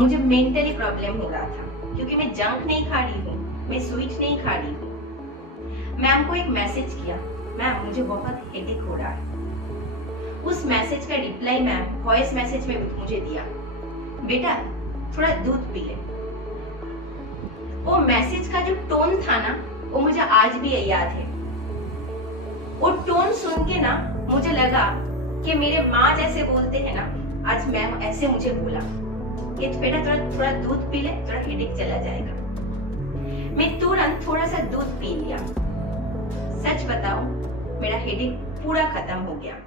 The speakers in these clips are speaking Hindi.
मुझे मेंटली प्रॉब्लम हो रहा था क्योंकि मैं जंक नहीं खा रही हूँ, मैं स्वीट नहीं खा रही हूँ। मैम को एक मैसेज किया, मैम मुझे बहुत हेडेक हो रहा है। उस मैसेज का रिप्लाई मैम वॉइस मैसेज में मुझे दिया, बेटा थोड़ा दूध पी ले। वो मैसेज का जो टोन था ना, वो मुझे आज भी याद है। वो टोन सुन के ना मुझे लगा कि मेरे माँ जैसे बोलते हैं ना, आज मैम ऐसे मुझे बोला कि बेटा थोड़ा दूध पी ले, थोड़ा हेडेक चला जाएगा। मैं तुरंत थोड़ा सा दूध पी लिया। सच बताओ, मेरा हेडेक पूरा खत्म हो गया।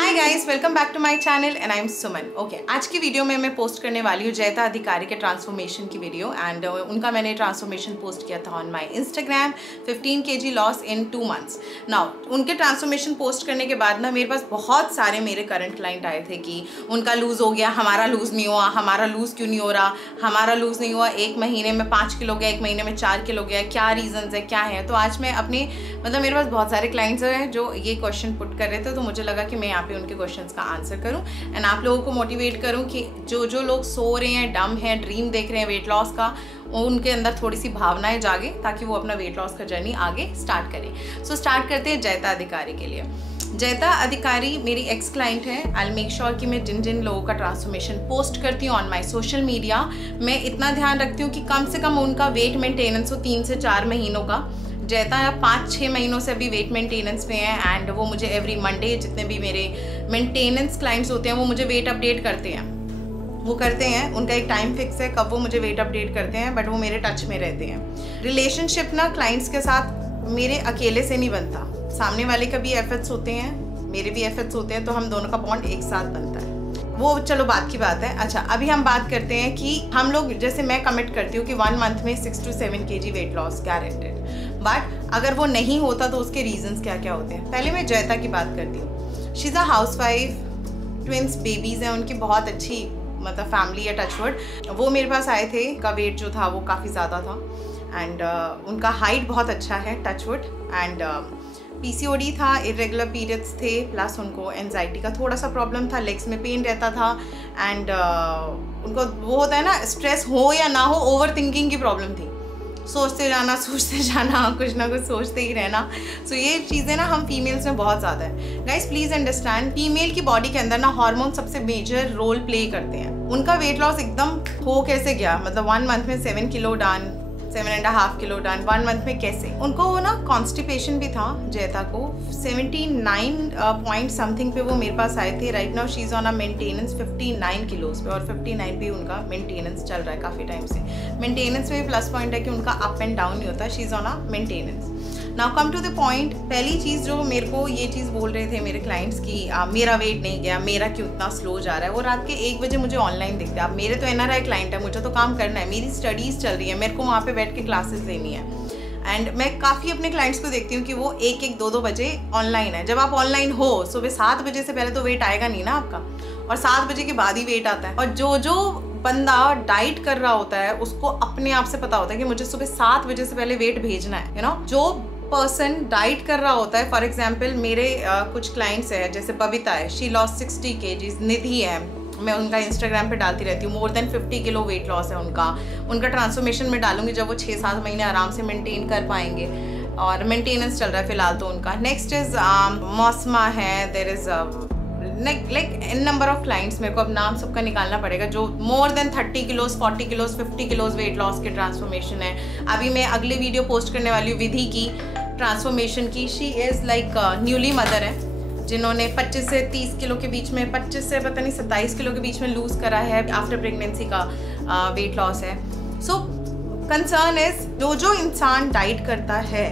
Hi guys, welcome back to my channel and I am Suman. Okay, आज की वीडियो में मैं पोस्ट करने वाली हूँ जयता अधिकारी के ट्रांसफॉर्मेशन की वीडियो एंड उनका मैंने ट्रांसफॉर्मेशन पोस्ट किया था on my Instagram, 15 kg loss in 2 months। Now उनके ट्रांसफॉर्मेशन पोस्ट करने के बाद ना मेरे पास बहुत सारे मेरे करंट क्लाइंट आए थे कि उनका लूज़ हो गया, हमारा लूज़ नहीं हुआ, हमारा लूज़ क्यों नहीं हो रहा, हमारा लूज़ नहीं हुआ, 1 महीने में 5 किलो गया, 1 महीने में 4 किलो गया, क्या रीजंस है, क्या है। तो आज मैं अपने मेरे पास बहुत सारे क्लाइंट्स हैं जो ये क्वेश्चन पुट कर रहे थे, तो मुझे लगा कि मैं यहाँ पे उनके क्वेश्चंस का आंसर करूं एंड आप लोगों को मोटिवेट करूं कि जो लोग सो रहे हैं, डम हैं, ड्रीम देख रहे हैं वेट लॉस का, उनके अंदर थोड़ी सी भावनाएं जागे ताकि वो अपना वेट लॉस का जर्नी आगे स्टार्ट करें। सो स्टार्ट करते हैं जयता अधिकारी के लिए। जयता अधिकारी मेरी एक्स क्लाइंट है। आई मेक श्योर कि मैं जिन जिन लोगों का ट्रांसफॉर्मेशन पोस्ट करती हूँ ऑन माई सोशल मीडिया, मैं इतना ध्यान रखती हूँ कि कम से कम उनका वेट मेंटेनेंस हो 3 से 4 महीनों का। जयता 5-6 महीनों से अभी वेट मेंटेनेंस में है एंड वो मुझे एवरी मंडे, जितने भी मेरे मेंटेनेंस क्लाइंट्स होते हैं वो मुझे वेट अपडेट करते हैं, वो करते हैं। उनका एक टाइम फिक्स है कब वो मुझे वेट अपडेट करते हैं, बट वो मेरे टच में रहते हैं। रिलेशनशिप ना क्लाइंट्स के साथ मेरे अकेले से नहीं बनता, सामने वाले का भी एफर्ट्स होते हैं, मेरे भी एफर्ट्स होते हैं, तो हम दोनों का बॉन्ड एक साथ बनता है। वो चलो बात की बात है। अच्छा, अभी हम बात करते हैं कि हम लोग, जैसे मैं कमिट करती हूँ कि 1 month में 6 to 7 kg weight loss guaranteed, but अगर वो नहीं होता तो उसके रीजंस क्या क्या होते हैं। पहले मैं जयता की बात करती हूँ। She is a housewife, twins babies हैं उनकी, बहुत अच्छी फैमिली है, टचवुड। वो मेरे पास आए थे, का वेट जो था वो काफ़ी ज़्यादा था एंड उनका हाइट बहुत अच्छा है, टचवुड। एंड PCOD था, इरेगुलर पीरियड्स थे, प्लस उनको एंजाइटी का थोड़ा सा प्रॉब्लम था, लेग्स में पेन रहता था एंड उनको वो होता है ना, स्ट्रेस हो या ना हो, ओवर थिंकिंग की प्रॉब्लम थी, सोचते जाना कुछ ना कुछ सोचते ही रहना। सो ये चीज़ें ना हम फीमेल्स में बहुत ज़्यादा है। गाइस प्लीज़ अंडरस्टैंड, फीमेल की बॉडी के अंदर ना हार्मोन सबसे मेजर रोल प्ले करते हैं। उनका वेट लॉस एकदम हो कैसे गया, 1 month में 7 kilo done, 7.5 kilo done 1 month में, कैसे? उनको वो ना कॉन्स्टिपेशन भी था जयता को, 79 पॉइंट समथिंग पे वो मेरे पास आए थे। Right now she is on a maintenance 59 kilos पे, और 59 पे उनका मेंटेनेंस चल रहा है काफ़ी टाइम से। मेंटेनेंस में भी प्लस पॉइंट है कि उनका अप एंड डाउन नहीं होता, she is on a maintenance. Now come to the point. पहली चीज़ जो मेरे को ये चीज़ बोल रहे थे मेरे क्लाइंट्स की, मेरा वेट नहीं गया, मेरा क्यों इतना स्लो जा रहा है। वो रात के 1 बजे मुझे ऑनलाइन दिखते हैं। अब मेरे तो NRI क्लाइंट है, मुझे तो काम करना है, मेरी स्टडीज़ चल रही है, मेरे को वहाँ पे बैठ के क्लासेस लेनी है एंड मैं काफ़ी अपने क्लाइंट्स को देखती हूँ कि वो 1-1, 2-2 बजे ऑनलाइन है। जब आप ऑनलाइन हो सुबह 7 बजे से पहले तो वेट आएगा नहीं ना आपका, और 7 बजे के बाद ही वेट आता है। और जो बंदा डाइट कर रहा होता है उसको अपने आप से पता होता है कि मुझे सुबह 7 बजे से पहले वेट भेजना है, यू नो। जो पर्सन डाइट कर रहा होता है, फॉर एग्जाम्पल मेरे कुछ क्लाइंट्स हैं, जैसे बबीता है, शी लॉस 60 kg, निधि है, मैं उनका इंस्टाग्राम पे डालती रहती हूँ, more than 50 kilo weight loss है उनका ट्रांसफॉर्मेशन में डालूंगी जब वो 6-7 महीने आराम से मेंटेन कर पाएंगे, और मेंटेनेंस चल रहा है फिलहाल तो उनका। नेक्स्ट इज मौसमा है, there is like in number of clients, मेरे को अब नाम सबका निकालना पड़ेगा, जो more than 30 kilos, 40 kilos, 50 kilos weight loss के ट्रांसफॉर्मेशन है। अभी मैं अगली वीडियो पोस्ट करने वाली हूँ विधि की ट्रांसफॉर्मेशन की। She is like newly mother है, जिन्होंने 25 से 30 किलो के बीच में, 25 से पता नहीं 27 किलो के बीच में लूज़ करा है, आफ्टर प्रेगनेंसी का वेट लॉस है। सो कंसर्न इज, जो इंसान डाइट करता है,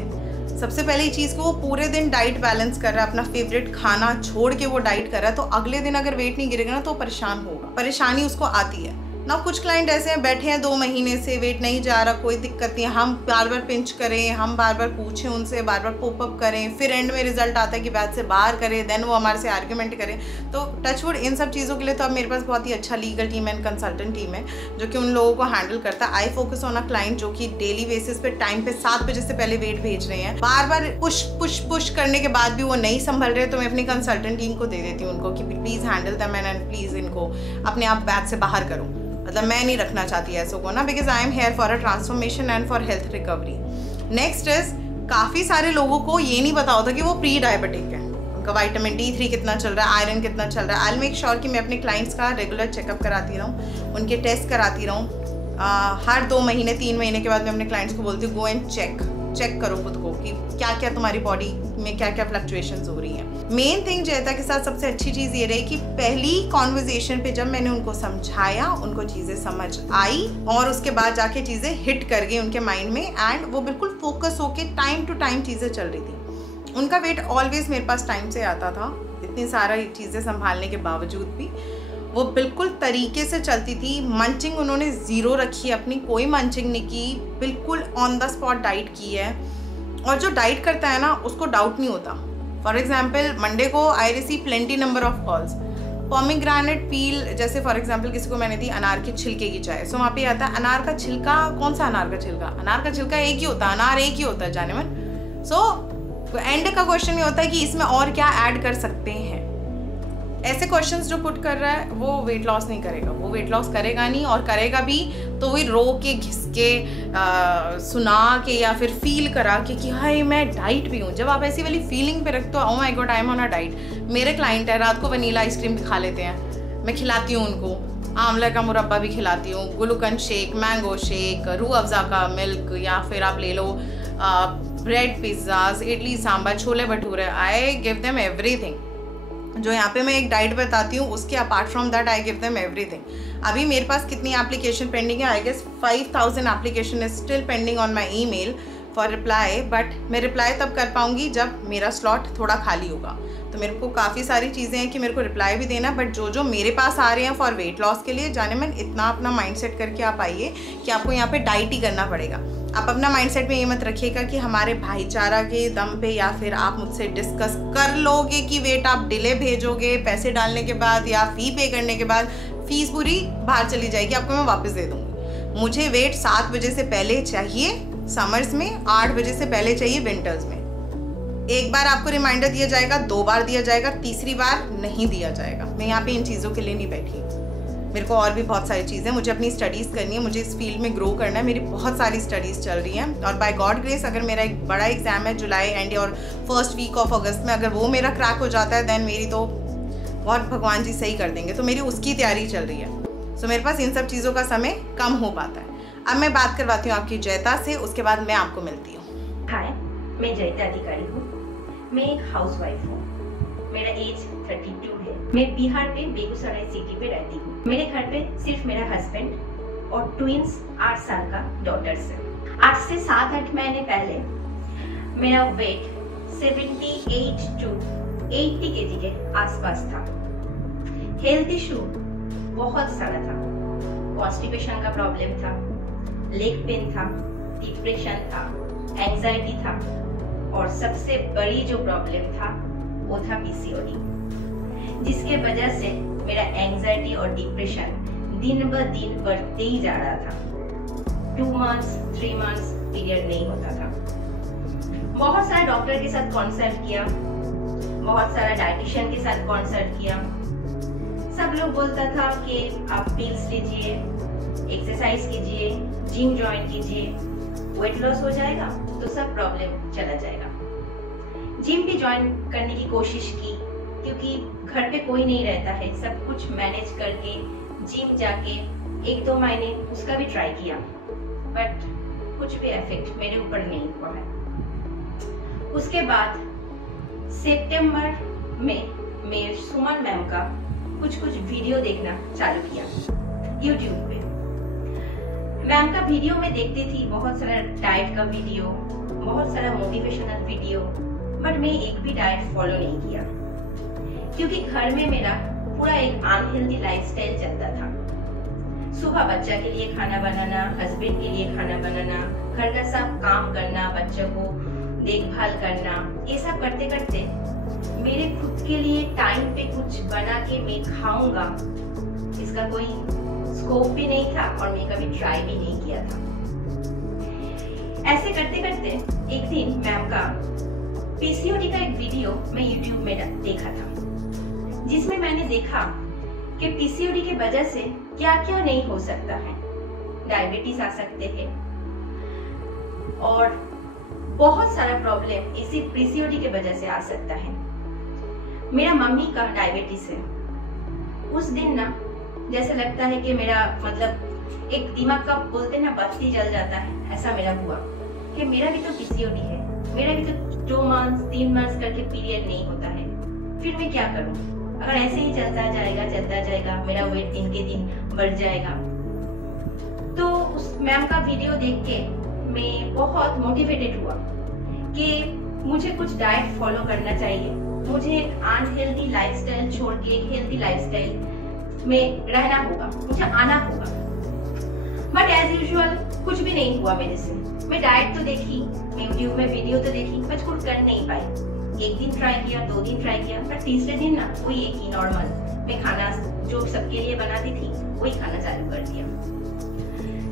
सबसे पहली चीज़ को वो पूरे दिन डाइट बैलेंस कर रहा है, अपना फेवरेट खाना छोड़ के वो डाइट कर रहा है, तो अगले दिन अगर वेट नहीं गिरेगा ना तो परेशान होगा, परेशानी उसको आती है। ना कुछ क्लाइंट ऐसे हैं बैठे हैं 2 महीने से, वेट नहीं जा रहा, कोई दिक्कत नहीं, हम बार बार पिंच करें, हम बार बार पूछें उनसे, बार बार पॉपअप करें, फिर एंड में रिजल्ट आता है कि बैच से बाहर करें, देन वो हमारे से आर्ग्यूमेंट करें। तो टचवुड इन सब चीज़ों के लिए तो अब मेरे पास बहुत ही अच्छा legal team and consultant team है जो कि उन लोगों को हैंडल करता है। I focus on a client जो कि डेली बेसिस पे टाइम पे 7 बजे से पहले वेट भेज रहे हैं, बार बार पुश करने के बाद भी वो नहीं संभल रहे, तो मैं अपनी कंसल्टेंट टीम को दे देती हूँ उनको कि please handle them and please इनको अपने आप बैच से बाहर करूँ। मतलब मैं नहीं रखना चाहती ऐसों को ना, because I am here for a transformation and for health recovery. Next is, काफ़ी सारे लोगों को ये नहीं पता होता कि वो प्री डायबिटिक है, उनका विटामिन D3 कितना चल रहा है, आयरन कितना चल रहा है। आई मेक श्योर कि मैं अपने क्लाइंट्स का रेगुलर चेकअप कराती रहूँ, उनके टेस्ट कराती रहूँ। हर 2 महीने 3 महीने के बाद मैं अपने क्लाइंट्स को बोलती हूँ गो एंड चेक करो खुद को कि क्या क्या तुम्हारी बॉडी में क्या क्या फ्लक्चुएशंस हो रही हैं। मेन थिंग जयता के साथ सबसे अच्छी चीज़ ये रही कि पहली कॉन्वर्जेशन पे जब मैंने उनको समझाया, उनको चीज़ें समझ आई और उसके बाद जाके चीज़ें हिट कर गई उनके माइंड में, एंड वो बिल्कुल फोकस होके टाइम टू टाइम चीज़ें चल रही थी। उनका वेट ऑलवेज मेरे पास टाइम से आता था, इतनी सारी चीज़ें संभालने के बावजूद भी वो बिल्कुल तरीके से चलती थी। मंचिंग उन्होंने 0 रखी, अपनी कोई मंचिंग नहीं की, बिल्कुल ऑन द स्पॉट डाइट की है। और जो डाइट करता है ना उसको डाउट नहीं होता। फॉर एग्जाम्पल मंडे को I receive plenty number of calls, pomegranate peel, जैसे फॉर एग्जाम्पल किसी को मैंने दी अनार के छिलके की चाय, सो वहाँ पे आता है अनार का छिलका, कौन सा अनार का छिलका? अनार का छिलका एक ही होता है, अनार एक ही होता है जाने मन। सो एंड का क्वेश्चन ये होता है कि इसमें और क्या ऐड कर सकते हैं। ऐसे क्वेश्चंस जो पुट कर रहा है वो वेट लॉस नहीं करेगा, वो वेट लॉस करेगा नहीं, और करेगा भी तो वही रो के घिसके सुना के या फिर फील करा के कि हाय मैं डाइट भी हूँ। जब आप ऐसी वाली फीलिंग पे रखते हो, oh my God I am on a diet. मेरे क्लाइंट है रात को वनीला आइसक्रीम भी खा लेते हैं, मैं खिलाती हूँ उनको, आंवले का मुरब्बा भी खिलाती हूँ, glucan shake, mango shake, Rooh Afza का मिल्क, या फिर आप ले लो bread pizzas, idli sambar, chole bhature. I give them everything. जो यहाँ पे मैं एक डाइट बताती हूँ उसके apart from that I give them everything. अभी मेरे पास कितनी एप्लीकेशन पेंडिंग है? I guess 5000 application is still pending on my email for reply, but मैं रिप्लाई तब कर पाऊँगी जब मेरा स्लॉट थोड़ा खाली होगा। तो मेरे को काफ़ी सारी चीज़ें हैं कि मेरे को रिप्लाई भी देना, बट जो मेरे पास आ रहे हैं फॉर वेट लॉस के लिए, जाने मन इतना अपना माइंड सेट करके आप आइए कि आपको यहाँ पे डाइट ही करना पड़ेगा। आप अपना माइंडसेट में ये मत रखिएगा कि हमारे भाईचारा के दम पे या फिर आप मुझसे डिस्कस कर लोगे कि वेट आप डिले भेजोगे पैसे डालने के बाद या फ़ी पे करने के बाद, फीस पूरी बाहर चली जाएगी, आपको मैं वापस दे दूँगी। मुझे वेट 7 बजे से पहले चाहिए समर्स में, 8 बजे से पहले चाहिए विंटर्स में। एक बार आपको रिमाइंडर दिया जाएगा, 2 बार दिया जाएगा, तीसरी बार नहीं दिया जाएगा। मैं यहाँ पे इन चीज़ों के लिए नहीं बैठी। मेरे को और भी बहुत सारी चीज़ें, मुझे अपनी स्टडीज़ करनी है, मुझे इस फील्ड में ग्रो करना है, मेरी बहुत सारी स्टडीज़ चल रही हैं। और बाय गॉड ग्रेस अगर मेरा एक बड़ा एग्जाम है जुलाई एंड और फर्स्ट वीक ऑफ अगस्त में, अगर वो मेरा क्रैक हो जाता है देन मेरी तो बहुत भगवान जी सही कर देंगे। तो मेरी उसकी तैयारी चल रही है। सो मेरे पास इन सब चीज़ों का समय कम हो पाता है। अब मैं बात करवाती हूँ आपकी जयता से, उसके बाद मैं आपको मिलती हूँ। हाय, मैं जयता अधिकारी हूँ। मैं एक हाउसवाइफ हूँ। मेरा एज 32 है। मैं बिहार में बेगूसराय सिटी पे रहती हूँ। मेरे घर पे सिर्फ मेरा हस्बैंड और ट्विंस 8 साल का डॉटर्स है। आज से 7-8 महीने पहले मेरा वेट 78 to 80 kg के आसपास था। हेल्थ इशू बहुत सारा था। कॉन्स्टिपेशन का प्रॉब्लम था, लेग पेन था, डिप्रेशन था, एंजाइटी था, और सबसे बड़ी जो प्रॉब्लम था वो था PCOD, जिसके वजह से मेरा एंजाइटी और डिप्रेशन दिन ब दिन बढ़ते ही जा रहा था। 2 months 3 months पीरियड नहीं होता था। बहुत सारे डॉक्टर के साथ कंसल्ट किया, बहुत सारा डाइटिशियन के साथ कंसल्ट किया। सब लोग बोलता था कि आप पिल्स लीजिए, एक्सरसाइज कीजिए, जिम ज्वाइन कीजिए, वेट लॉस हो जाएगा तो सब प्रॉब्लम चला जाएगा। जिम भी ज्वाइन करने की कोशिश की, क्योंकि घर पे कोई नहीं रहता है, सब कुछ मैनेज करके जिम जाके 1-2 महीने उसका भी ट्राई किया, बट कुछ भी इफेक्ट मेरे ऊपर नहीं हुआ है। उसके बाद सितंबर में मैं सुमन मैम का कुछ वीडियो देखना चालू किया यूट्यूब पे। मैम का वीडियो में देखती थी, बहुत सारा डाइट का वीडियो, बहुत सारा मोटिवेशनल वीडियो, बट मैं एक भी डाइट फॉलो नहीं किया, क्योंकि घर में मेरा पूरा एक अनहेल्दी लाइफस्टाइल चलता था। सुबह बच्चा के लिए खाना बनाना, हस्बैंड के लिए खाना बनाना, घर का सब काम करना, बच्चों को देखभाल करना, ये सब करते करते मेरे खुद के लिए टाइम पे कुछ बना के मैं खाऊंगा, इसका कोई स्कोप भी नहीं था और मैं कभी ट्राई भी नहीं किया था। ऐसे करते करते एक दिन मैम का पीसीओडी का एक वीडियो मैं यूट्यूब में देखा था, जिसमें मैंने देखा कि पीसीओडी की वजह से क्या क्या नहीं हो सकता है। डायबिटीज आ सकते हैं और बहुत सारा प्रॉब्लम इसी पीसीओडी की वजह से आ सकता है। मेरा मम्मी का डायबिटीज है। उस दिन ना जैसे लगता है कि मेरा मतलब एक दिमाग का बोलते ना बत्ती जल जाता है, ऐसा मेरा हुआ कि मेरा भी तो पीसीओडी है, मेरा भी तो 2 मंथ्स 3 मंथ्स करके पीरियड नहीं होता है, फिर मैं क्या करूं? अगर ऐसे ही चलता जाएगा मेरा वेट दिन के दिन बढ़ जाएगा। तो उस मैम का वीडियो देख के मैं बहुत मोटिवेटेड हुआ कि मुझे कुछ डाइट फॉलो करना चाहिए, मुझे अनहेल्दी लाइफस्टाइल छोड़ के एक हेल्दी लाइफस्टाइल में रहना होगा, मुझे आना होगा। बट एज यूजुअल कुछ भी नहीं हुआ मेरे से। मैं डाइट तो देखी, मैं यूट्यूब में वीडियो तो देखी, बट कुछ कर नहीं पाई। एक दिन ट्राई किया, 2 दिन ट्राई किया, पर तीसरे दिन ना वही एक ही नॉर्मल मैं खाना जो सबके लिए बनाती थी वही खाना चालू कर दिया।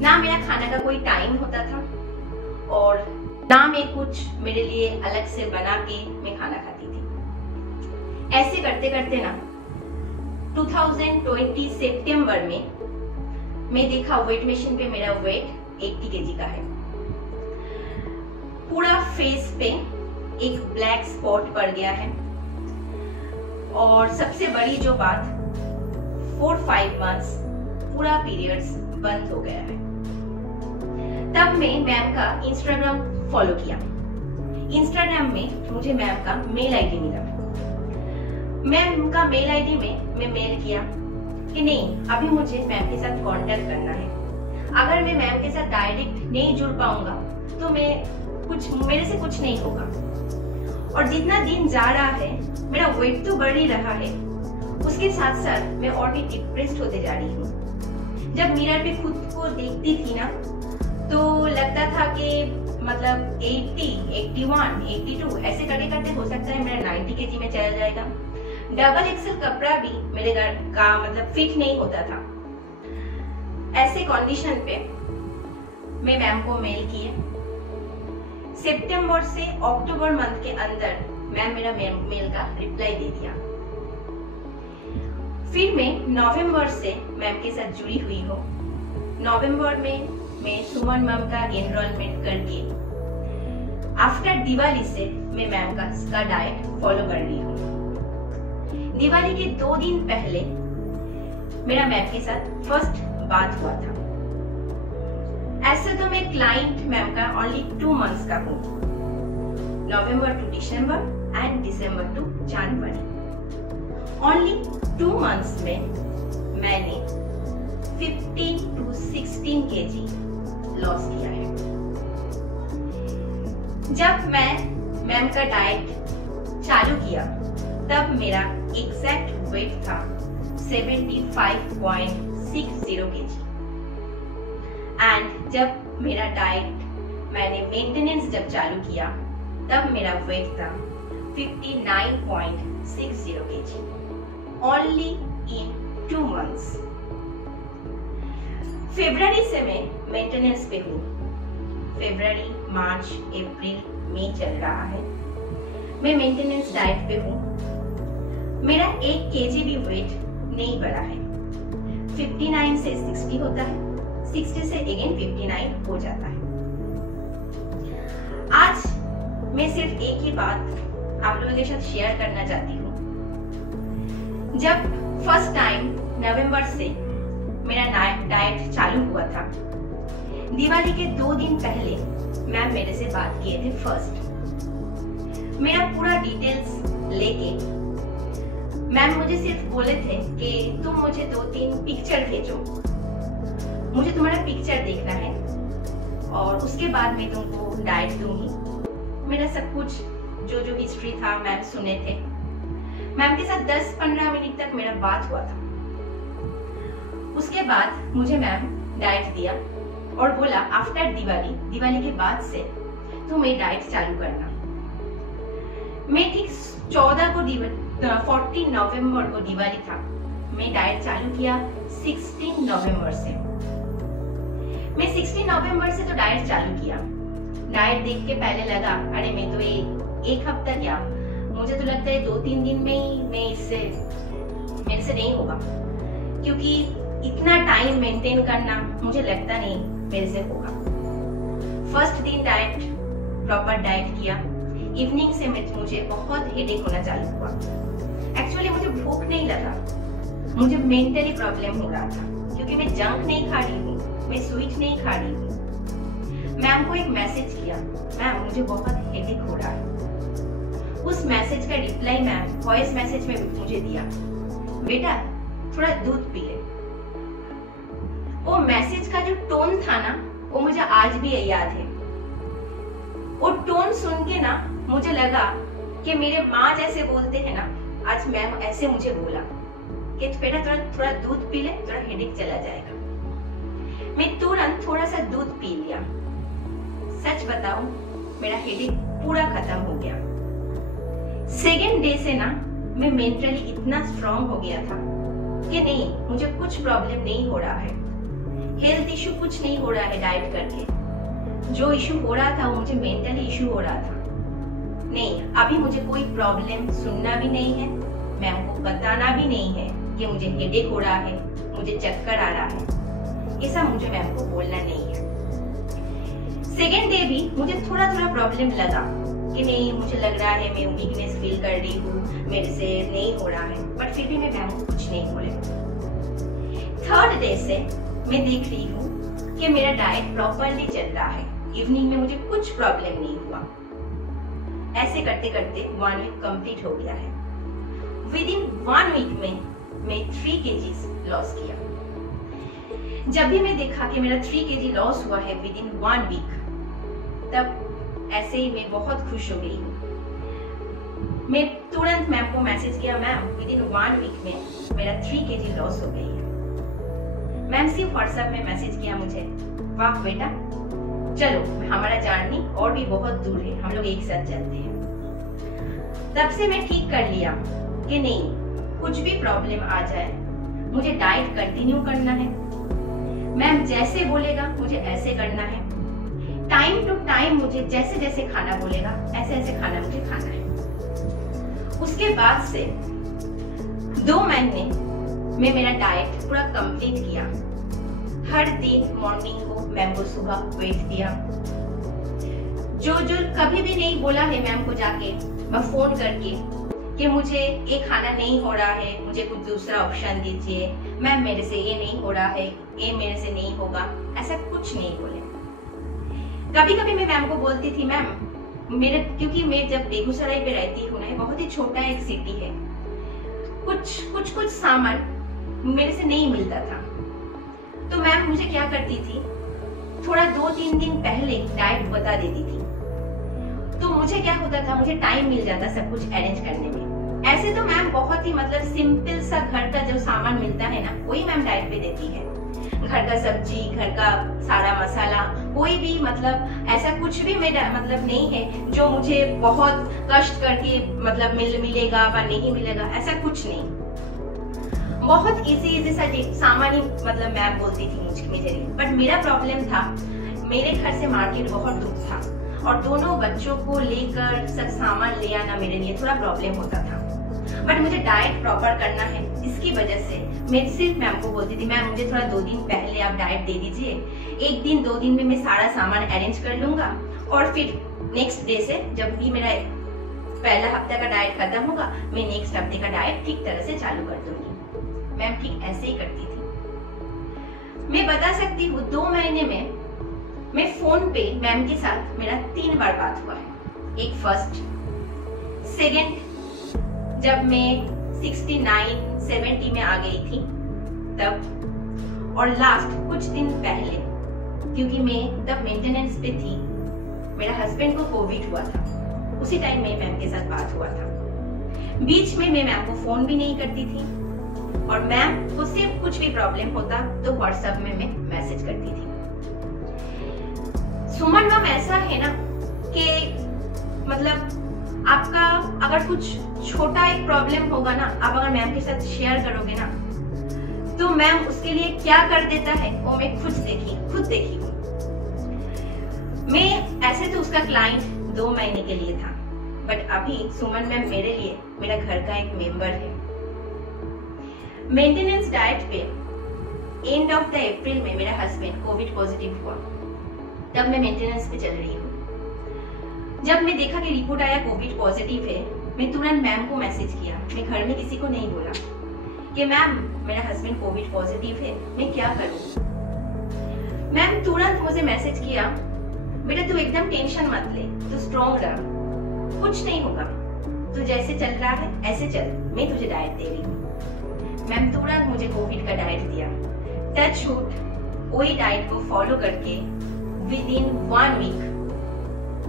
ना मेरा खाने का कोई टाइम होता था और ना मैं कुछ मेरे लिए अलग से बना के मैं खाना खाती थी। ऐसे करते करते ना 2020 सितंबर में मैं देखा वेट मशीन पे मेरा वेट 80 kg का है। पूरा फेस पे एक ब्लैक स्पॉट पड़ गया है और सबसे बड़ी जो बात 4-5 मंथ्स पूरा पीरियड्स बंद हो गया है। तब मैं मैम का इंस्टाग्राम फॉलो किया। इंस्टाग्राम में मुझे मैम का मेल आईडी मिला। मैम का मेल आईडी में मैं मेल किया कि नहीं, अभी मुझे मैम के साथ कांटेक्ट करना है। अगर मैं मैम के साथ डायरेक्ट नहीं जुड़ पाऊंगा तो मेरे से कुछ नहीं होगा। और जितना दिन जा रहा है मेरा वेट तो बढ़ ही रहा है, उसके साथ साथ मैं और भी डिप्रेस्ड होते जा रही हूँ। जब मिरर पे खुद को देखती थी ना तो लगता था कि मतलब 80, 81, 82 ऐसे करते करते हो सकता है मेरा 90 kg में चला जाएगा। डबल एक्सेल कपड़ा भी मेरे घर का मतलब फिट नहीं होता था। ऐसे कंडीशन पे मैं मैम को मेल किए। सितंबर से अक्टूबर मंथ के अंदर मैम मेरा मेल का रिप्लाई दे दिया। फिर मैं नवंबर से मैम के साथ जुड़ी हुई हूँ। नवंबर में मैं सुमन मैम का एनरोलमेंट करके आफ्टर दिवाली से मैं मैम का डाइट फॉलो कर रही हूँ। दिवाली के 2 दिन पहले मेरा मैम के साथ फर्स्ट बात हुआ था। ऐसे तो मैं क्लाइंट मैम का ओनली 2 मंथ्स का हूँ, November to December and December to January. Only 2 months में मैंने 15 to 16 kg लॉस किया है। जब मैं मैम का डाइट चालू किया तब मेरा एग्जैक्ट वेट था 75.60 kg एंड जब मेरा डाइट मैंने मेंटेनेंस जब चालू किया तब मेरा वेट था 59.60 kg ओनली इन 2 मंथ्स। फरवरी से मैं मेंटेनेंस पे हूँ। फरवरी, मार्च, अप्रैल, मई चल रहा है, मैं मेंटेनेंस डाइट पे हूँ। मेरा 1 kg भी वेट नहीं बढ़ा है। 59 से 60 होता है, 60 से अगेन 59 हो जाता है। आज मैं सिर्फ एक ही बात आप लोगों के साथ शेयर करना चाहती हूँ। जब फर्स्ट टाइम नवंबर से मेरा डाइट चालू हुआ था, दिवाली के 2 दिन पहले मैम मेरे से बात किए थे फर्स्ट। मेरा पूरा डिटेल्स लेके मैम मुझे सिर्फ बोले थे कि तुम मुझे 2-3 पिक्चर भेजो, मुझे तुम्हारा पिक्चर देखना है और उसके बाद मैं तुमको डाइट दूंगी। मेरा सब कुछ जो हिस्ट्री था मैम सुने थे। मैम के साथ 10-15 मिनट तक मेरा बात हुआ था। उसके बाद मुझे मैम डाइट दिया और बोला आफ्टर दिवाली के बाद से तुम ये डाइट चालू करना। मैं ठीक 14 नवंबर को दिवाली था, मैं डाइट चालू किया 16 नवंबर से। मैं 16 नवंबर से तो डाइट चालू किया। डाइट देख के पहले लगा अरे मैं तो एक हफ्ता क्या, मुझे तो लगता है 2-3 दिन में ही मेरे से नहीं होगा, क्योंकि इतना टाइम मेंटेन करना मुझे लगता नहीं मेरे से होगा। फर्स्ट दिन डाइट प्रॉपर डाइट किया। इवनिंग से मुझे बहुत हेडेक होना चालू हुआ। एक्चुअली मुझे भूख नहीं लगा, मुझे मेंटली प्रॉब्लम हो रहा था, क्योंकि मैं जंक नहीं खा रही हूँ, मैं स्वीट नहीं खा रही हूँ। मैम को एक मैसेज किया, मैम मुझे बहुत हेडेक हो रहा है। उस मैसेज का रिप्लाई मैम वॉइस मैसेज में मुझे दिया, बेटा थोड़ा दूध पी ले। वो मैसेज का जो टोन था ना, वो मुझे आज भी याद है। वो टोन सुन के ना मुझे लगा कि मेरे माँ जैसे बोलते हैं ना, आज मैम ऐसे मुझे बोला कि बेटा थोड़ा दूध पी ले, थोड़ा हेडेक चला जाएगा। मैं तुरंत थोड़ा सा दूध पी लिया। सच बताऊं, मेरा हेडेक पूरा खत्म हो गया। सेकेंड डे से ना मैं मेंटली इतना स्ट्रांग हो गया था कि नहीं, मुझे कुछ प्रॉब्लम नहीं हो रहा है, हेल्थ इशू कुछ नहीं हो रहा है डाइट करके। जो इशू हो रहा था वो मुझे मेंटली इशू हो रहा था। नहीं, अभी मुझे कोई प्रॉब्लम सुनना भी नहीं है, मैम को बताना भी नहीं है कि मुझे हेडेक हो रहा है, मुझे चक्कर आ रहा है, ये सब मुझे मैम को बोलना नहीं है। सेकेंड डे भी मुझे थोड़ा प्रॉब्लम लगा कि नहीं, मुझे लग रहा है मैं वीकनेस फील कर रही हूँ, मेरे से नहीं हो रहा है, बट फिर भी मैं मैम को कुछ नहीं बोले। थर्ड डे से मैं देख रही हूँ कि मेरा डाइट प्रॉपरली चल रहा है, इवनिंग में मुझे कुछ प्रॉब्लम नहीं हुआ। ऐसे करते करते 1 वीक कंप्लीट हो गया है। विद इन 1 वीक में मैं 3 kg लॉस किया। जब भी मैं देखा कि मेरा 3 kg लॉस हुआ है विद इन 1 वीक, तब ऐसे ही मैं बहुत खुश हो गई हूँ। मैं तुरंत मैम को मैसेज किया, मैम विद इन 1 वीक में मेरा 3 kg लॉस हो गई है। मैम सिर्फ व्हाट्सएप में मैसेज किया मुझे, वाह बेटा चलो, हमारा जर्नी और भी बहुत दूर है, हम लोग एक साथ चलते हैं। तब से मैं ठीक कर लिया कि नहीं, कुछ भी प्रॉब्लम आ जाए मुझे डाइट कंटिन्यू करना है, मैम जैसे बोलेगा मुझे ऐसे करना है, टाइम टू टाइम मुझे जैसे जैसे खाना बोलेगा ऐसे ऐसे खाना मुझे खाना है। उसके बाद से 2 महीने में मेरा डाइट पूरा कंप्लीट किया। हर दिन मॉर्निंग को मैम को सुबह वेट दिया। जो कभी भी नहीं बोला है मैम को जाके मैं फोन करके कि मुझे ये खाना नहीं हो रहा है, मुझे कुछ दूसरा ऑप्शन दीजिए, मैम मेरे से ये नहीं हो रहा है, ये मेरे से नहीं होगा, ऐसा कुछ नहीं बोले। कभी कभी मैं मैम को बोलती थी, मैम मेरे, क्योंकि मैं जब बेगूसराय पे रहती हूँ ना, बहुत ही छोटा एक सिटी है, कुछ सामान मेरे से नहीं मिलता था, तो मैम मुझे क्या करती थी, थोड़ा 2-3 दिन पहले डाइट बता देती थी, तो मुझे क्या होता था, मुझे टाइम मिल जाता सब कुछ अरेंज करने में। ऐसे तो मैम बहुत ही सिंपल सा घर का जो सामान मिलता है ना, वही मैम डाइट पे देती है। घर का सब्जी, घर का सारा मसाला, कोई भी ऐसा कुछ भी मेरा नहीं है जो मुझे बहुत कष्ट करके मिलेगा व नहीं मिलेगा, ऐसा कुछ नहीं। बहुत इजी सा सामान ही मैम बोलती थी मुझे। बट मेरा प्रॉब्लम था, मेरे घर से मार्केट बहुत दूर था और दोनों बच्चों को लेकर सब सामान ले आना मेरे लिए थोड़ा प्रॉब्लम होता था। बट मुझे डाइट प्रॉपर करना है, इसकी वजह से मैं सिर्फ मैम को बोलती थी, मैम मुझे थोड़ा 2 दिन पहले आप डाइट दे दीजिए, 1 दिन 2 दिन में मैं सारा सामान अरेंज कर लूंगा और फिर नेक्स्ट डे से जब भी मेरा पहला हफ्ते का डाइट खत्म होगा, मैं नेक्स्ट हफ्ते का डाइट ठीक तरह से चालू कर दूंगी। मैम ठीक ऐसे ही करती थी। मैं बता सकती हूँ 2 महीने में मैं फोन पे मैम के साथ मेरा 3 बार बात हुआ है। एक फर्स्ट, सेकेंड जब मैं 69-70 में आ गई थी तब, और लास्ट कुछ दिन पहले, क्योंकि मैं तब मेंटेनेंस पे थी, मेरा हस्बैंड को कोविड हुआ था, उसी टाइम में मैम के साथ बात हुआ था। बीच में मैं मैम को फोन भी नहीं करती थी, और मैम को सिर्फ कुछ भी प्रॉब्लम होता तो व्हाट्सएप में मैं मैसेज करती थी। सुमन मैम ऐसा है ना कि मतलब आपका अगर कुछ छोटा एक प्रॉब्लम होगा ना, आप अगर मैम के साथ शेयर करोगे ना, तो मैम उसके लिए क्या कर देता है वो मैं खुद देखी हूँ। मैं ऐसे तो उसका क्लाइंट 2 महीने के लिए था, बट अभी सुमन मैम मेरे लिए मेरा घर का एक मेंबर है। मेंटेनेंस डाइट पे एंड ऑफ द अप्रैल में मेरा हस्बैंड कोविड पॉजिटिव हुआ, तब मैं मेंटेनेंस पे चल रही हूँ। जब मैं देखा कि रिपोर्ट आया कोविड पॉजिटिव है, मैं तुरंत मैम को मैसेज किया। मैं घर में किसी को नहीं बोला कि मैम मेरा हस्बैंड कोविड पॉजिटिव है, मैं क्या करूँ। मैम तुरंत मुझे मैसेज किया, बेटा तू एकदम टेंशन मत ले, तू स्ट्रॉन्ग रह, कुछ नहीं होगा, तू जैसे चल रहा है ऐसे चल, मैं तुझे डाइट दे रही हूँ। मैम तुरंत मुझे कोविड का डाइट दिया। टच वुड, वही डाइट को फॉलो करके विद इन 1 वीक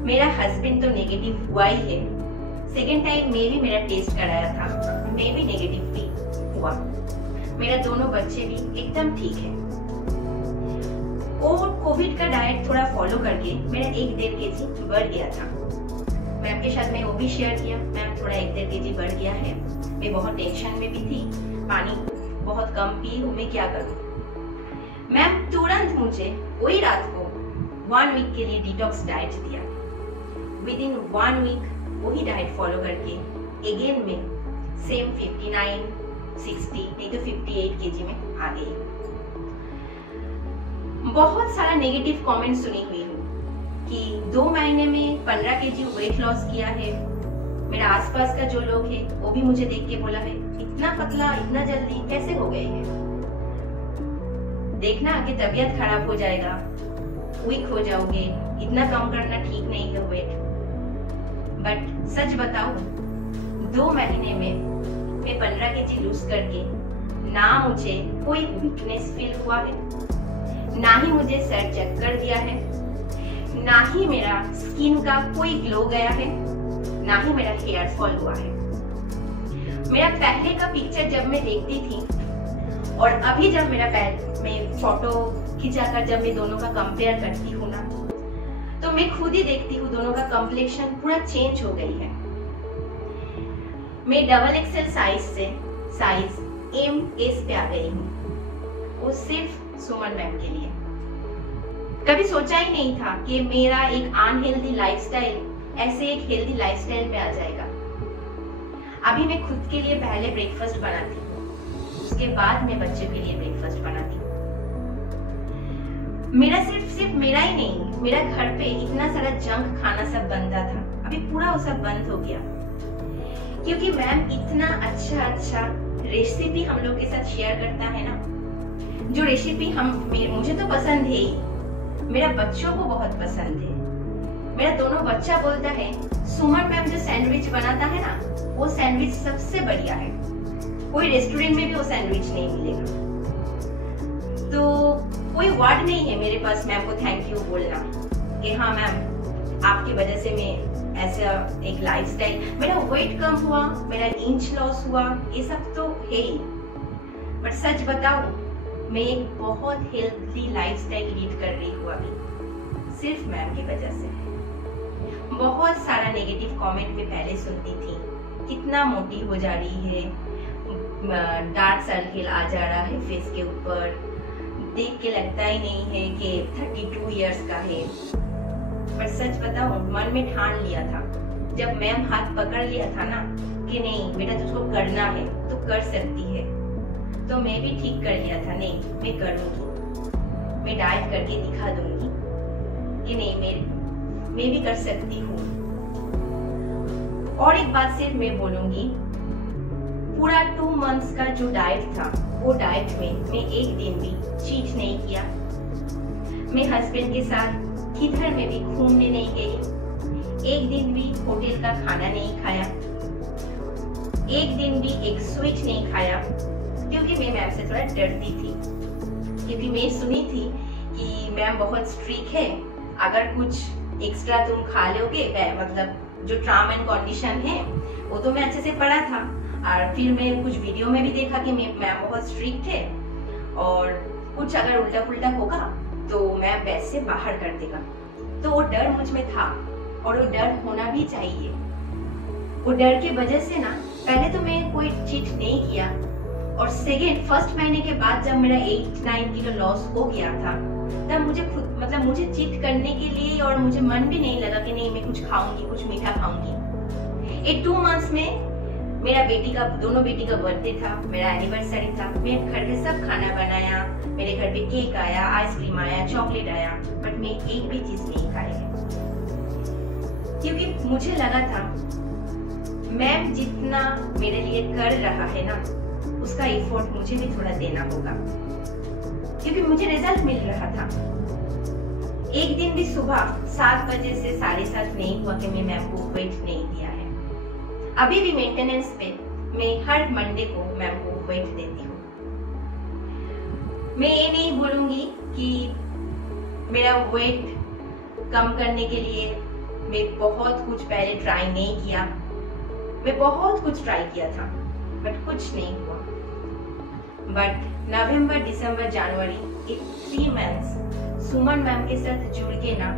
मेरा हस्बैंड तो नेगेटिव हुआ ही है। सेकेंड टाइम मैं भी मेरा टेस्ट कराया था, मैं भी नेगेटिव भी हुआ। मेरा दोनों बच्चे भी एकदम ठीक है। और कोविड का डाइट थोड़ा फॉलो करके मेरा 1-1.5 kg बढ़ गया था। मैम के साथ मैं वो भी शेयर किया, मैम थोड़ा 1-1.5 kg बढ़ गया है, मैं बहुत टेंशन में भी थी, पानी बहुत कम पी हूँ, मैं क्या करूँ। मैम तुरंत मुझे वही रात को 1 वीक के लिए डिटॉक्स डाइट दिया। विद इन 1 वीक वही डाइट फॉलो करके अगेन में सेम 59, 60 नहीं तो 58 kg में आ गई। बहुत सारा नेगेटिव कमेंट सुनी हुई हूँ कि 2 महीने में 15 kg वेट लॉस किया है। मेरा आसपास का जो लोग है वो भी मुझे देख के बोला है, इतना पतला इतना जल्दी कैसे हो गए हैं। देखना कि तबीयत खराब हो जाएगा, वीक हो जाओगे, इतना कम करना ठीक नहीं है वेट। बट सच बताऊं, 2 महीने में मैं 15 kg लूज करके ना मुझे कोई वीकनेस फील हुआ है, ना ही मुझे सर चक्कर दिया है, ना ही मेरा स्किन का कोई ग्लो गया है, ना ही मेरा हेयर फॉल हुआ है। मेरा पहले का पिक्चर जब मैं देखती थी और अभी जब मैं फोटो खिंचाकर जब मैं दोनों का कंपेयर करती हूँ ना, तो मैं खुद ही देखती हूँ दोनों का कॉम्प्लेक्शन पूरा चेंज हो गई है। मैं XXL साइज से साइज MS पे आ गई हूँ, वो सिर्फ सुमन मैम के लिए। कभी सोचा ही नहीं था कि मेरा एक अनहेल्दी लाइफस्टाइल ऐसे एक हेल्दी लाइफस्टाइल में आ जाएगा। अभी मैं खुद के लिए पहले ब्रेकफास्ट बनाती हूँ, उसके बाद मैं बच्चे के लिए ब्रेकफास्ट बनाती हूँ। मेरा सिर्फ मेरा ही नहीं, मेरा घर पे इतना सारा जंक खाना सब बनता था, अभी पूरा वो सब बंद हो गया, क्योंकि मैम इतना अच्छा रेसिपी हम लोग के साथ शेयर करता है ना। जो रेसिपी मुझे तो पसंद है ही, मेरा बच्चों को बहुत पसंद है। मेरा दोनों बच्चा बोलता है सुमन मैम जो सैंडविच बनाता है ना, वो सैंडविच सबसे बढ़िया है, कोई रेस्टोरेंट में भी वो सैंडविच नहीं मिलेगा। तो कोई वर्ड नहीं है मेरे पास मैम को थैंक यू बोलना कि हाँ मैम आपकी वजह से मैं ऐसा एक लाइफस्टाइल, मेरा वेट कम हुआ, मेरा इंच लॉस हुआ, ये सब तो है ही। पर सच बताऊं, मैं एक बहुत हेल्थी लाइफस्टाइल लीड कर रही हूँ अभी, सिर्फ मैम की वजह से। बहुत सारा नेगेटिव कमेंट में पहले सुनती थी, कितना मोटी हो जा रही है, डार्क सर्किल आ जा रहा है फेस के ऊपर, देख के लगता ही नहीं है कि 32 इयर्स का है। पर सच बताऊं, मन में ठान लिया था, जब मैम हाथ पकड़ लिया था ना कि नहीं बेटा तुझको करना है तो कर सकती है, तो मैं भी ठीक कर लिया था, नहीं मैं करूंगी, मैं डाइट करके दिखा दूंगी कि नहीं मैं भी कर सकती हूँ। और एक बात सिर्फ मैं बोलूंगी, पूरा 2 मंथ्स का जो डाइट था, वो डाइट में मैं एक दिन भी चीट नहीं किया। मैं हस्बैंड के साथ किधर में भी घूमने नहीं गई, एक दिन भी होटल का खाना नहीं खाया, एक दिन भी एक स्वीट नहीं खाया, क्योंकि मैं मैम से थोड़ा डरती थी, क्योंकि मैं सुनी थी कि मैम बहुत स्ट्रिक्ट है, अगर कुछ एक्स्ट्रा तुम खा लोगे, मतलब जो टर्म एंड कंडीशन है वो तो मैं अच्छे से पढ़ा था, और फिर मैं कुछ वीडियो में भी देखा कि मैम बहुत स्ट्रिक्ट थे और कुछ अगर उल्टा पुल्टा होगा तो मैम बैच से बाहर कर देगा। तो वो डर मुझ में था और वो डर होना भी चाहिए। वो डर की वजह से ना पहले तो मैं कोई चीट नहीं किया और फर्स्ट महीने के बाद जब मेरा 8-9 किलो लॉस हो गया था तब मुझे खुद मुझे चीट करने के लिए और मुझे मन भी नहीं लगा कि नहीं मैं कुछ खाऊंगी, कुछ मीठा खाऊंगी। 2 मंथ्स में मेरा दोनों बेटी का बर्थडे था, मेरा एनिवर्सरी था। मैं घर पे सब खाना बनाया, मेरे घर पे केक आया, आइसक्रीम आया, चॉकलेट आया, बट मैं एक भी चीज नहीं खाई क्योंकि मुझे लगा था मैम जितना मेरे लिए कर रहा है ना उसका एफर्ट मुझे भी थोड़ा देना होगा क्योंकि मुझे रिजल्ट मिल रहा था। एक दिन भी सुबह 7 बजे से 7:30 नहीं हुआ कि मैं मैम को वेट नहीं दिया है। अभी भी मेंटेनेंस पे मैं हर मंडे को मैम को वेट देती हूँ। मैं ये नहीं बोलूंगी कि मेरा वेट कम करने के लिए मैं बहुत कुछ पहले ट्राई नहीं किया। मैं बहुत कुछ ट्राई किया था बट कुछ नहीं हुआ। बट नवंबर, दिसंबर, जनवरी 3 मंथ्स सुमन मैम के साथ जुड़ के ना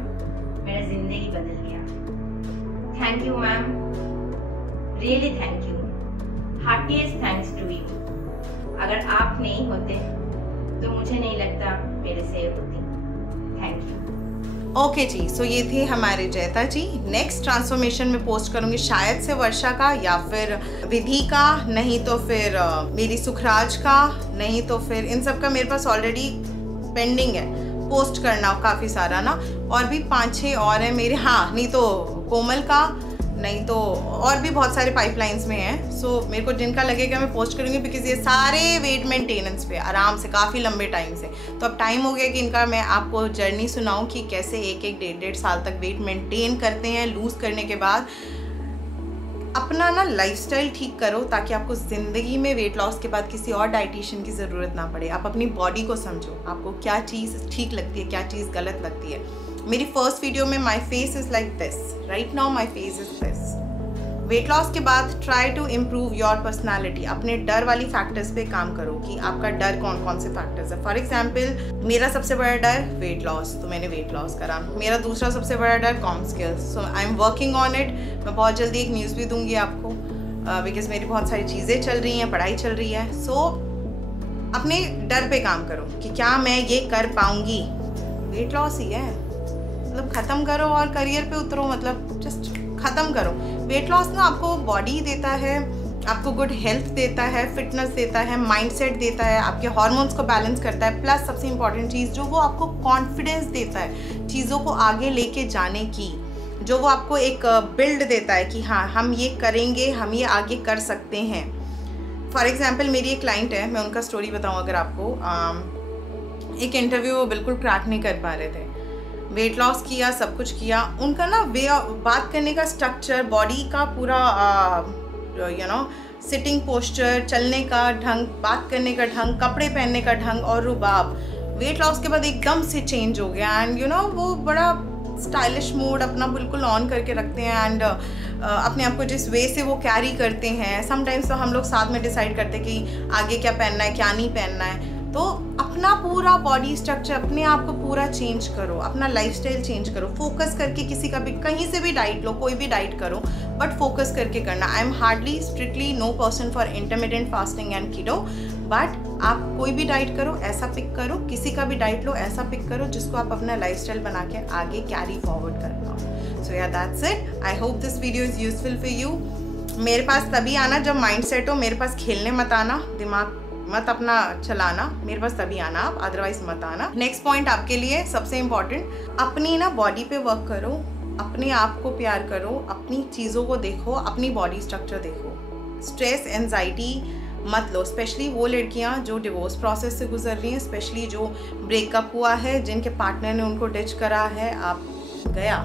मेरा जिंदगी बदल गया। Thank you ma'am, really thank you, heartiest thanks to you. अगर आप नहीं होते तो मुझे नहीं लगता मेरे से होती। Thank you. ओके जी, सो ये थे हमारे जयता जी। नेक्स्ट ट्रांसफॉर्मेशन में पोस्ट करूंगी शायद से वर्षा का या फिर विधि का, नहीं तो फिर मेरी सुखराज का, नहीं तो फिर इन सब का मेरे पास ऑलरेडी पेंडिंग है पोस्ट करना काफ़ी सारा ना, और भी 5-6 और है मेरे। हाँ, नहीं तो कोमल का, नहीं तो और भी बहुत सारे पाइपलाइंस में हैं। सो मेरे को जिनका लगेगा मैं पोस्ट करूँगी बिकॉज ये सारे वेट मेंटेनेंस पे आराम से काफ़ी लंबे टाइम से। तो अब टाइम हो गया कि इनका मैं आपको जर्नी सुनाऊँ कि कैसे 1-1, 1.5 साल तक वेट मेंटेन करते हैं लूज़ करने के बाद। अपना ना लाइफस्टाइल ठीक करो ताकि आपको ज़िंदगी में वेट लॉस के बाद किसी और डाइटिशियन की ज़रूरत ना पड़े। आप अपनी बॉडी को समझो, आपको क्या चीज़ ठीक लगती है, क्या चीज़ गलत लगती है। मेरी फर्स्ट वीडियो में my face is like this, right now my face is this. Weight loss के बाद try to improve your personality. अपने डर वाली फैक्टर्स पे काम करो कि आपका डर कौन कौन से फैक्टर्स है। फॉर एग्जाम्पल मेरा सबसे बड़ा डर वेट लॉस, तो मैंने वेट लॉस करा। मेरा दूसरा सबसे बड़ा डर com skills, so I am working on it. मैं बहुत जल्दी एक न्यूज़ भी दूंगी आपको बिकॉज मेरी बहुत सारी चीज़ें चल रही हैं, पढ़ाई चल रही है। सो अपने डर पे काम करो कि क्या मैं ये कर पाऊँगी। वेट लॉस ही है, मतलब ख़त्म करो और करियर पे उतरो, मतलब जस्ट ख़त्म करो। वेट लॉस ना आपको बॉडी देता है, आपको गुड हेल्थ देता है, फिटनेस देता है, माइंडसेट देता है, आपके हार्मोन्स को बैलेंस करता है, प्लस सबसे इम्पॉर्टेंट चीज़ जो वो आपको कॉन्फिडेंस देता है चीज़ों को आगे लेके जाने की, जो वो आपको एक बिल्ड देता है कि हाँ हम ये करेंगे, हम ये आगे कर सकते हैं। फॉर एग्जाम्पल मेरी एक क्लाइंट है, मैं उनका स्टोरी बताऊँ अगर आपको। एक इंटरव्यू वो बिल्कुल क्रैक नहीं कर पा रहे थे, वेट लॉस किया, सब कुछ किया। उनका ना वे बात करने का स्ट्रक्चर, बॉडी का पूरा सिटिंग पोस्चर, चलने का ढंग, बात करने का ढंग, कपड़े पहनने का ढंग और रुबाब वेट लॉस के बाद एकदम से चेंज हो गया। एंड वो बड़ा स्टाइलिश मूड अपना बिल्कुल ऑन करके रखते हैं एंड अपने आप को जिस वे से वो कैरी करते हैं। समटाइम्स तो हम लोग साथ में डिसाइड करते हैं कि आगे क्या पहनना है, क्या नहीं पहनना है। तो अपना पूरा बॉडी स्ट्रक्चर, अपने आप को पूरा चेंज करो, अपना लाइफस्टाइल चेंज करो, फोकस करके किसी का भी कहीं से भी डाइट लो, कोई भी डाइट करो बट फोकस करके करना। I am hardly strictly no person for intermittent fasting and keto, but आप कोई भी डाइट करो, ऐसा पिक करो, किसी का भी डाइट लो, ऐसा पिक करो जिसको आप अपना लाइफस्टाइल बना के आगे कैरी फॉरवर्ड कर पाओ। सो या that's it. I hope this video is useful for you. मेरे पास तभी आना जब माइंड सेट हो, मेरे पास खेलने मत आना, दिमाग मत अपना चलाना, मेरे पास तभी आना आप, अदरवाइज मत आना। नेक्स्ट पॉइंट आपके लिए सबसे इम्पॉर्टेंट, अपनी ना बॉडी पे वर्क करो, अपने आप को प्यार करो, अपनी चीज़ों को देखो, अपनी बॉडी स्ट्रक्चर देखो। स्ट्रेस एंजाइटी मत लो, स्पेशली वो लड़कियां जो डिवोर्स प्रोसेस से गुजर रही हैं, स्पेशली जो ब्रेकअप हुआ है, जिनके पार्टनर ने उनको डिच करा है। आप गया,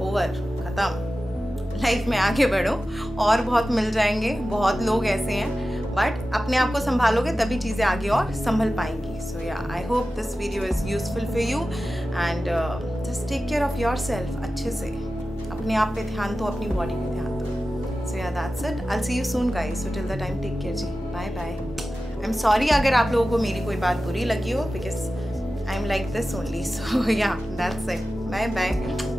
ओवर, ख़त्म, लाइफ में आगे बढ़ो, और बहुत मिल जाएंगे, बहुत लोग ऐसे हैं, बट अपने आप को संभालोगे तभी चीज़ें आगे और संभल पाएंगी। सो या I hope this video is useful for you and just take care of yourself. अच्छे से अपने आप पे ध्यान दो, अपनी बॉडी पे ध्यान दो। So yeah, that's it. I'll see you soon guys. So till the time, take care ji. Bye bye. I'm sorry अगर आप लोगों को मेरी कोई बात बुरी लगी हो, because I'm like this only. So yeah, that's it. Bye bye.